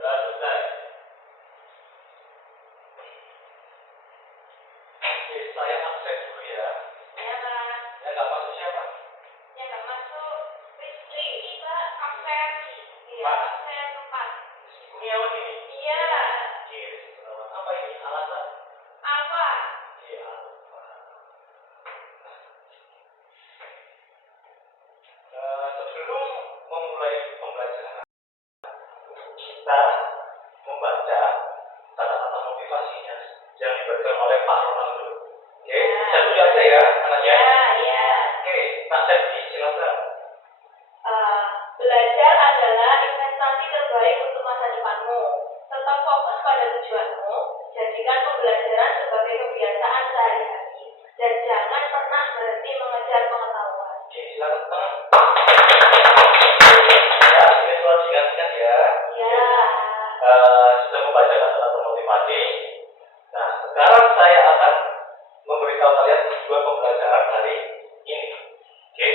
Sudah selesai. Oke, saya absen dulu ya. Ya, Pak. Yang nggak masuk siapa? Yang nggak masuk Rizky. Ini, Pak. Absen. Iya, Pak. absen 4. Kurniawan ini? Iya. Oke, apa ini alasan? Apa? Iya. Sebelum memulai pembelajaran, kita membaca kata-kata motivasinya yang diberikan oleh Pak Ronald dulu. Oke, saya tunjuk aja ya anaknya. Iya. Oke, Pak Septi, silakan. Belajar adalah investasi terbaik untuk masa depanmu. Tetap fokus pada tujuanmu. Jadikan pembelajaran sebagai kebiasaan sehari-hari. Dan jangan pernah berhenti mengejar pengetahuan. Oke, silakan tangan. Ya, ini sudah diingatkan ya. Iya. Sudah membaca kata-kata motivasi. Nah, sekarang saya akan memberitahu kalian tujuan pembelajaran hari ini. Oke.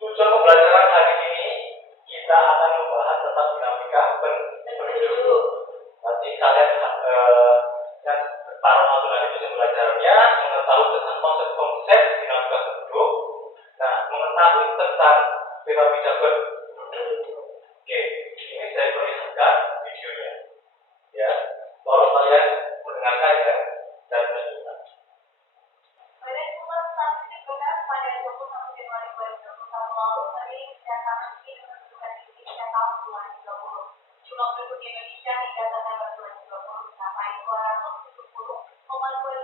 Tujuan pembelajaran hari ini kita akan membahas tentang dinamika penduduk. Nanti kalian yang para penonton itu yang belajarnya mengetahui tentang konsep-konsep dinamika penduduk. Nah, mengetahui tentang piramida penduduk. Oke, ini saya perlihatkan videonya. Ya, tolong kalian mendengarkan ya dan mendengar. Badan Pusat Statistik benar pada 21 Januari 2021 lalu merilis data miskin menunjukkan Indonesia tahun 2020. Jumlah penduduk di Indonesia hingga September 2020 mencapai 270,2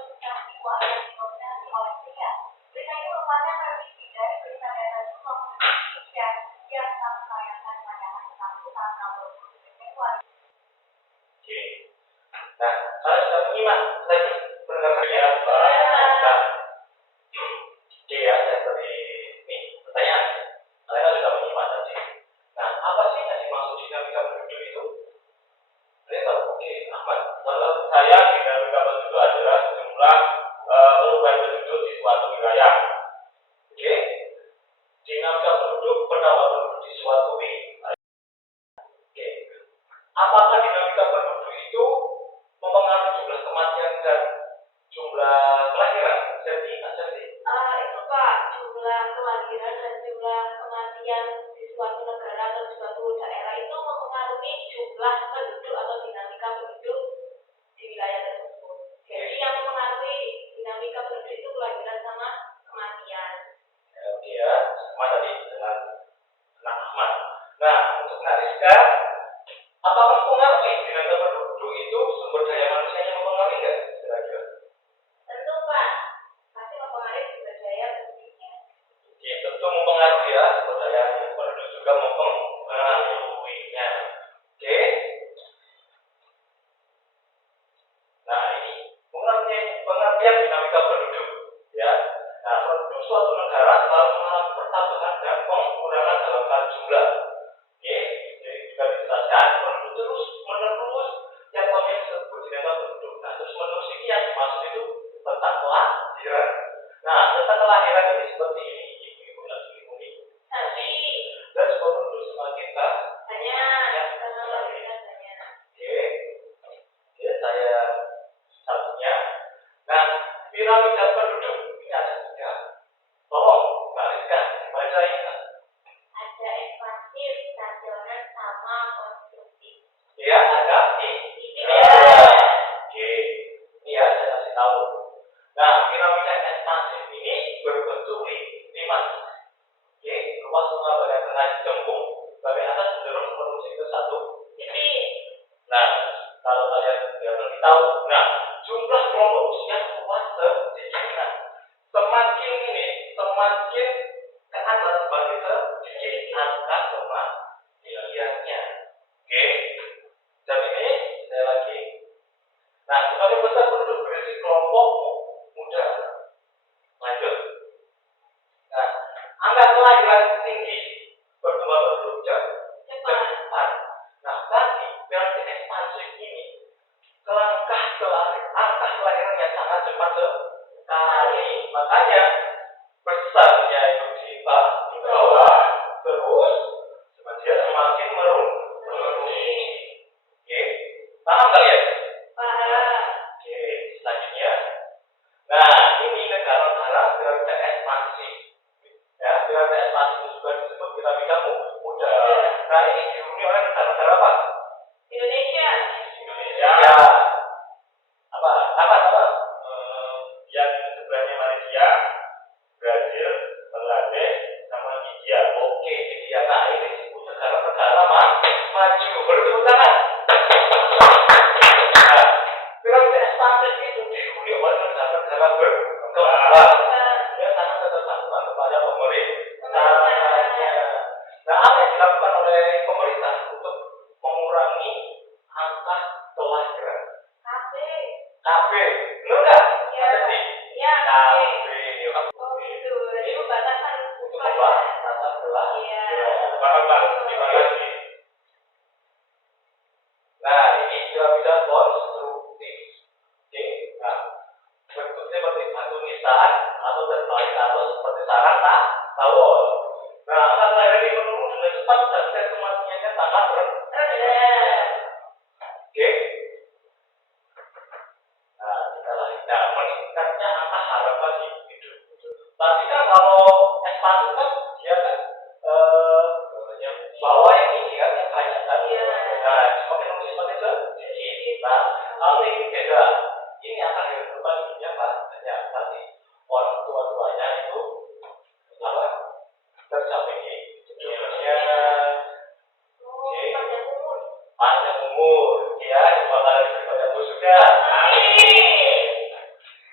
juta jiwa yang didominasi oleh pria. Berita ini merupakan revisi dari berita data jumlah penduduk Indonesia yang kami tayangkan pada hari Sabtu tanggal 27 Februari. Oke. Nah, kalian sudah menyimak tadi mendengarkan ya, Pak. Nah, oke ya, saya beri ini pertanyaan. Kalian sudah menyimak tadi. Nah, apa sih yang dimaksud dinamika penduduk itu? Kalian tahu? Oke, Ahmad. Menurut saya dinamika penduduk adalah jumlah perubahan penduduk di suatu wilayah. Oke. Dinamika penduduk penambah penduduk di suatu wilayah. Oke. Apakah dinamika penduduk itu mempengaruhi jumlah kematian dan jumlah kelahiran? Jadi, Itu Pak, jumlah kelahiran dan jumlah kematian di suatu negara atau di suatu daerah itu mempengaruhi jumlah penduduk atau dinamika penduduk di wilayah tersebut. Jadi yang mempengaruhi dinamika penduduk itu kelahiran sama kematian. Oke ya, sama tadi dengan Ahmad. Nah, untuk Nariska, apakah mempengaruhi dinamika penduduk itu sumber daya manusianya mempengaruhi nggak? Kira-kira? Tentu Pak, pasti mempengaruhi sumber daya penduduknya. Ya, tentu mempengaruhi ya, sumber daya penduduk juga mempengaruhinya. Oke. Nah, ini pengertian dinamika penduduk ya. Nah, penduduk suatu negara selalu mengalami pertambahan dan pengurangan dalam hal jumlah. Oke, jadi juga dijelaskan penduduk terus menerus yang namanya disebut dinamika penduduk. Nah, terus menerus ini yang dimaksud itu tentang kelahiran. Nah, tentang kelahiran ini seperti ini. Ibu dan ibu ini. Dan semua penduduk semakin banyak. Oke. Oke, saya satunya. Nah, piramida penduduk ini ada 3. Tolong, Mbak Rizka, baca ini. Ada ekspansif, stasioner, sama konstruktif. Ya, ada ini. Iya. Oke, ini ya saya kasih tahu. Nah, piramida ekspansif ini berbentuk lima. Oke, luas tengah bagian tengah jempung, bagian atas cenderung menuju ke satu titik. Nah, kalau kalian lebih tahu, nah jumlah kelompok usia luas sedikit. Semakin ke atas semakin sedikit angka kematiannya. Oke, dan ini saya lagi. Nah, semakin besar penduduk berisi kelompok muda. Lanjut. Nah, angka kelahiran tinggi pertumbuhan penduduk cepat. Nah, tadi piramida ekspansif ini angka kelahirannya sangat cepat sekali. maju. Boleh tepuk tangan. Nah, piramida ekspansif itu dihuni oleh negara-negara berkembang. Dia sangat ketergantungan kepada pemerintahnya. Nah, apa yang dilakukan oleh pemerintah untuk mengurangi angka kelahiran? KB, benar nggak? Iya. Iya, KB. oh gitu. Jadi pembatasan Untuk pembatasan kelahiran. Iya. Gimana lagi? Nah, ini piramida konstruktif. Oke, nah, bentuknya seperti batu nisan atau terbalik atau seperti sarang tawon. Nah, angka kelahiran ini menurun dengan cepat dan tingkat kematiannya sangat rendah. Oke. Nah, kita lagi. Nah, meningkatnya angka harapan hidup. Tadi kan kalau ekspansif kan dia kan bawa yang ini kan yang banyak kan. Nah, semakin lama semakin sedikit. Nah, kalau ini beda. Ini angka kehidupan hidupnya banyak. Tapi orang tua-tuanya itu apa? Tercapai di dunia. Panjang umur, ya, cuma kali daripada umur sudah.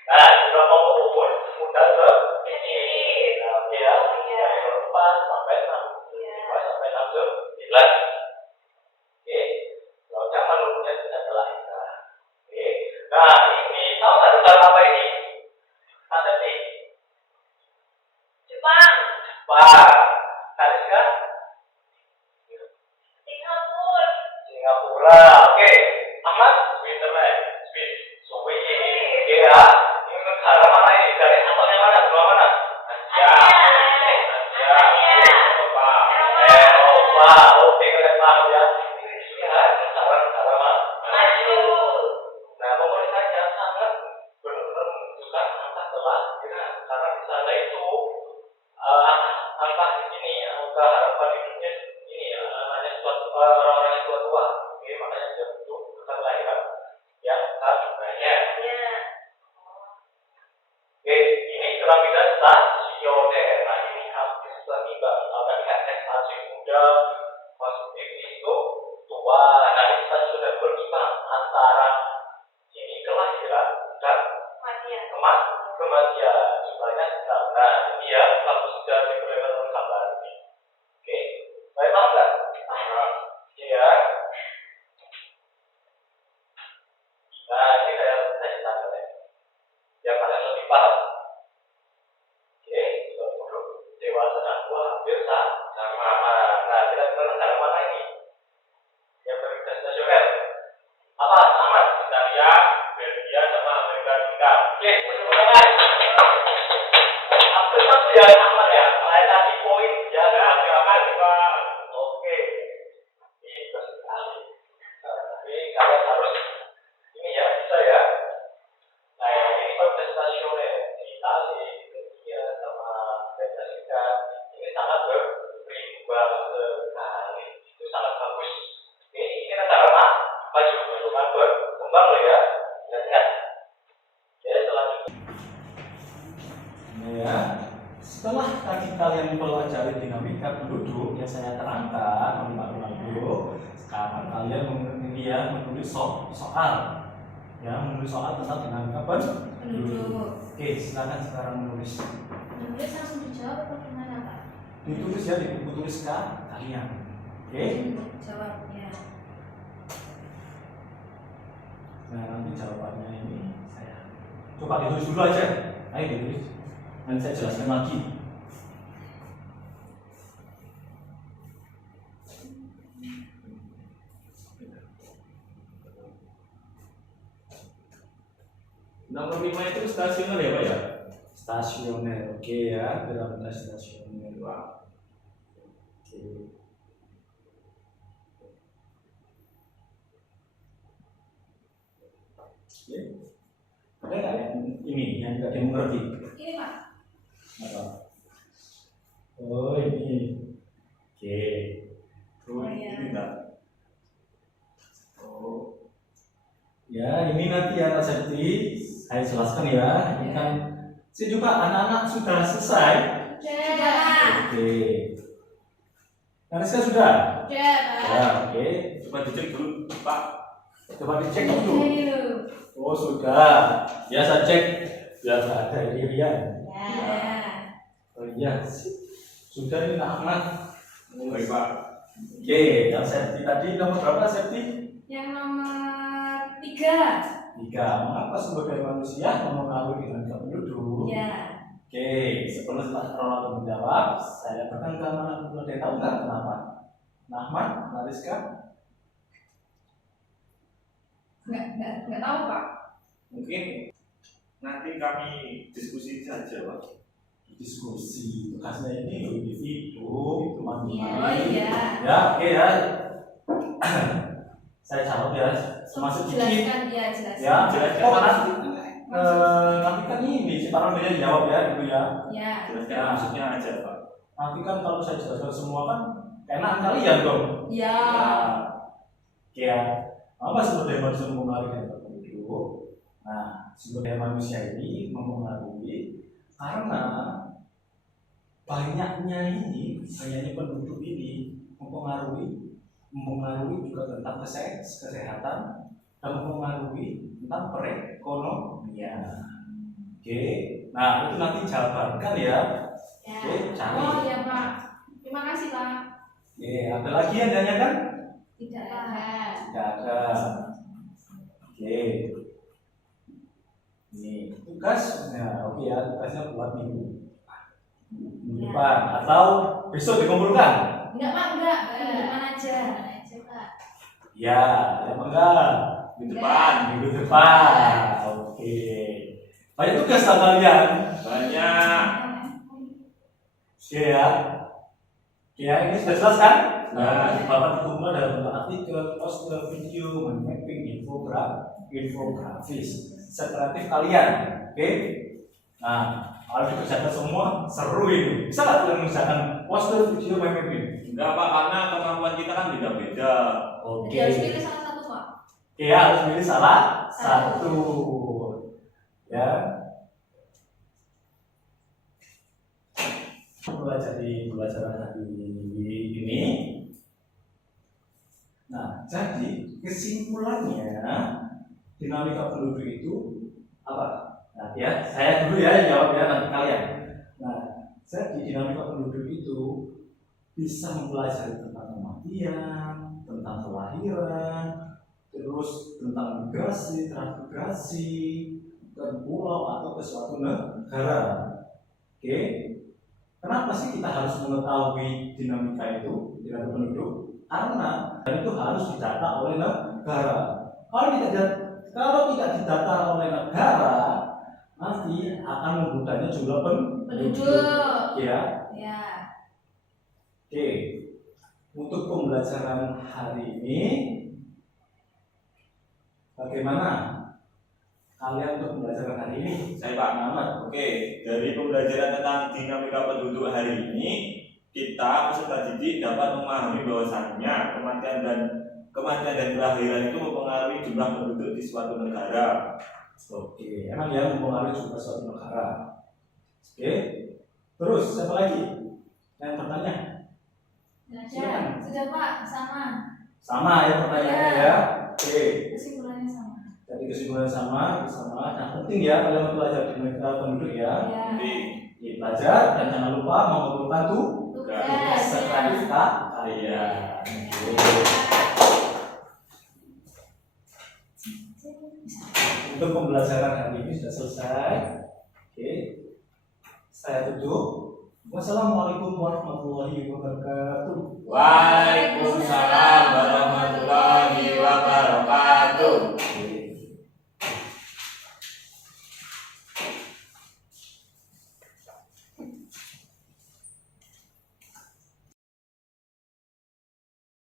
Nah, juga mau umur muda sedikit. Nah, ya, dari 4 sampai 6, 5 sampai 6 Oke, kalau zaman umurnya tidak terlahir. Oke, nah ini tahu nggak negara apa ini? Ada di Jepang. Tadi kan? Singapura. Oke. Ahmad, Switzerland, Swiss, ya. Ini negara mana ini? Dari asalnya mana? Benua mana? Eropa. Oke, kalian paham ya. Ini sudah negara-negara maju. Nah, pemerintahnya sangat benar-benar menunjukkan angka kelahiran karena di sana itu angka ini angka harapan hidupnya ini hanya orang-orang yang tua-tua. Oke, makanya dia butuh angka kelahiran yang banyak. Oke, ini piramida stasioner. Nah, ini hampir seimbang. Tadi kan ekspansi muda, positif itu tua. Nah, ini stasioner berimbang antara ini kelahiran dan kematian. Jumlahnya sedang. Nah, ini ya kalau sudah diperlihatkan gambar ini. Oke, baik paham nggak? Iya. Nah, ini kayak saya tanya deh. Yang kalian lebih paham. Oke, sudah duduk dewasa dan tua hampir sama. Nah, kita kenal negara mana ini? Yang prioritas nasional. Apa? Aman. Italia, Belgia, sama Amerika Serikat. Oke, teman-teman. Hampir satu ya, aman ya. Saya kasih poin ya. Silakan juga. Oke. Ini sekali. Tapi kalian harus ini ya, bisa ya. Nah, ini prioritas nasional di Italia, Belgia, sama Amerika Serikat. Ini sangat berimbang sekali. Itu sangat bagus. Ini negara maju, bukan berkembang loh ya. Ingat. Ya, selanjutnya. Ya, setelah tadi kalian mempelajari dinamika penduduk yang saya terangkan oleh Pak Ronaldo, sekarang kalian menulis soal, ya, menulis soal tentang dinamika penduduk. Oke, silakan sekarang menulis. Menulis langsung dijawab atau gimana, Pak? Ditulis ya di buku tulis kalian. Oke. Jawabnya. Nah, nanti jawabannya ini saya coba ditulis dulu aja. Ayo ditulis. Nanti saya jelaskan lagi. Nomor 5 itu stasioner ya, Pak ya? Stasioner, oke ya, piramida stasioner. Wah. Oke. Oke. Ada nggak yang ini yang tidak dimengerti? Ini, Pak. Apa? Oh, ini. Oke. Oh, iya. Ini enggak. Oh. Ya, ini nanti ya Pak Septi, saya jelaskan ya. Ini kan saya juga anak-anak sudah selesai. Sudah. Oke. Nah, sudah. Udah, Ya, Pak. oke. Coba dicek dulu, Pak. Coba dicek dulu. Ayo. Oh, sudah. Ya, saya cek. Biar nggak ada irian. Ya. Oh iya, sudah ini Kak Ahmad. Baik, Pak. Oke, yang safety tadi nomor berapa safety? Yang nomor 3. 3. Mengapa sumber daya manusia mempengaruhi dinamika penduduk? Ya. Oke, sebelum Ronaldo menjawab, saya akan ke mana dulu. Ada yang tahu nggak kenapa? Ahmad, Mariska? Nggak tahu, Pak. Mungkin nanti kami diskusi saja, Pak. Diskusi tugasnya ini individu Oh teman-teman. iya. Ya, oke ya. Saya jawab ya, masuk sedikit. Jelaskan ya, jelaskan. Ya, Jelaskan. oh, nanti kan ini si para media jawab ya, dulu ya. Ya. Jelaskan Ya. maksudnya aja, Pak. Nanti kan kalau saya jelaskan semua kan enak kalian dong. Ya. Ya, apa sumber daya manusia mempengaruhi dinamika penduduk? Nah, sumber daya manusia ini mempengaruhi karena banyaknya penduduk ini mempengaruhi juga tentang kesehatan dan mempengaruhi tentang perekonomian. Oke, nah itu nanti jawabankan ya. Ya. Oke, cari. Oh iya, Pak. Terima kasih, Pak. Oke, ada lagi yang ditanyakan? Tidak ada. Tidak ada. Oke. Ini tugas, nah oke ya, tugasnya buat minggu depan atau besok dikumpulkan. Enggak, Pak, enggak. Minggu depan aja. Ya, ya enggak. Di depan. Minggu depan. Oke. Banyak tugas lah kalian. Banyak. Oke ya. Oke ya, ini sudah jelas kan? Nah. Bapak dikumpulkan dalam bentuk artikel, poster, video, mind mapping, infografis, separatif kalian. Oke? Nah, kalau dikerjakan semua seru ini. Bisa nggak kalian mengerjakan poster, video, mind mapping? Enggak, Pak, karena kemampuan kita kan beda-beda. Oke. Jadi harus pilih salah satu, Pak. Oke ya, harus pilih salah satu. Ya. Belajar di pelajaran hari ini. Nah, jadi kesimpulannya dinamika penduduk itu apa? Nah, ya, saya dulu ya jawab ya nanti kalian. Nah, jadi dinamika penduduk itu bisa mempelajari tentang kematian, tentang kelahiran, terus tentang migrasi, transmigrasi, ke pulau atau ke suatu negara. Oke, kenapa sih kita harus mengetahui dinamika itu, dinamika penduduk? Karena itu harus didata oleh negara. Kalau tidak didata oleh negara, nanti akan membudaknya jumlah penduduk. Ya. Ya. Oke, untuk pembelajaran hari ini, bagaimana kalian untuk pembelajaran hari ini? Saya Pak Ahmad. Oke, dari pembelajaran tentang dinamika penduduk hari ini, kita peserta didik dapat memahami bahwasannya kematian dan kelahiran itu mempengaruhi jumlah penduduk di suatu negara. Oke, emang dia mempengaruhi juga suatu negara. Oke, terus siapa lagi yang bertanya? Ya, sudah, Pak, sama. Sama ya pertanyaannya Ya. ya. Oke, Kesimpulannya sama. jadi kesimpulan sama. Yang penting ya kalian belajar dinamika penduduk ya. Ya. Jadi, Belajar dan jangan lupa mengumpulkan Tugas. sertifikat kalian. Oke. Untuk pembelajaran hari ini sudah selesai. Oke, saya tutup. Wassalamualaikum warahmatullahi wabarakatuh. Waalaikumsalam.